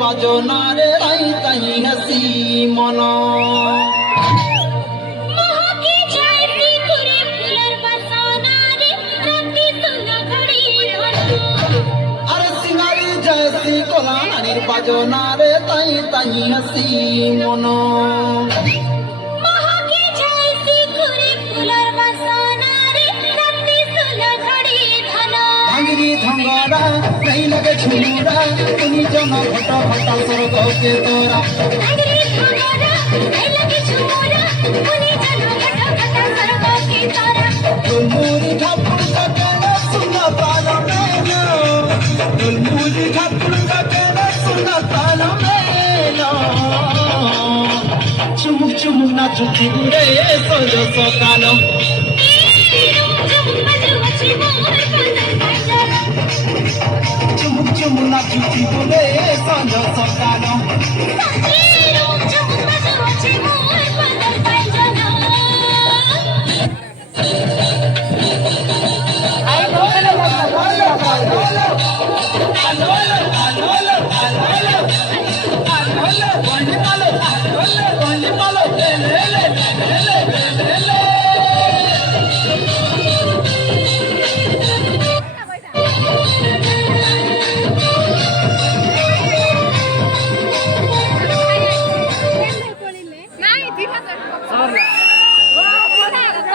বাজনারে রাই তাই হাসি মন আরে সিঙ্গারি জয়সি কোলানির বাজনারে তাই তাই হাসি মন ধঙ্গরা नहीं लगे छुरा उन्हीं जना घटा घटा स्वर्ग के तोरा दुलमुरी ठाकुर का कहना सुना ताला मैना दुलमुरी ठाकुर का कहना सुना ताला मैना चुमुक चुमुक नाचु चिंदे सोजो सोकालो चुमुक चुमुक नाचु चिंदे सोजो सोकालो